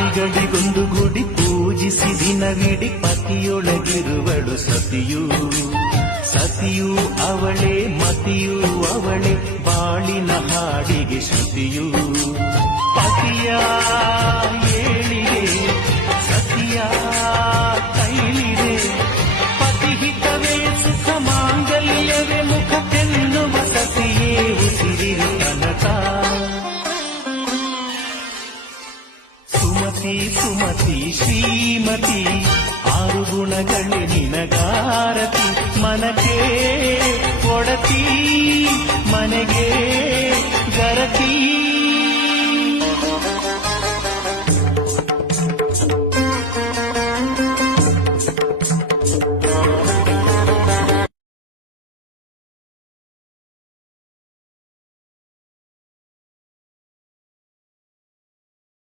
ಗಳಿಗೊಂದು ಗುಡಿ ಪೂಜಿಸಿ ದಿನವಿಡಿ ಪತಿಯೊಳಗಿರುವಳು ಸತಿಯೂ. ಸತಿಯೂ ಅವಳೇ ಮತಿಯೂ ಅವಳೇ ಬಾಳಿನ ಹಾಡಿಗೆ ಶ್ರುತಿಯೂ. ಪತಿಯ ಏಳಿಗೆ ಸತಿಯ ಕೈಲಿದೆ. ಪತಿಹಿತವೇ ಸುಖ ಮಾಂಗಲ್ಯವೇ ಮುಖಕ್ಕೆನ್ನುವ ಸತಿಯೇ ಉಸಿರಿನ ತನಕ. ಸುಮತಿ ಸುಮತಿ ಶ್ರೀಮತಿ ಆರು ಗುಣಗಳೇ ನಿನಗಾರತಿ. ಮನಕ್ಕೆ ಒಡತಿ ಮನೆಗೆ ಗರತಿ.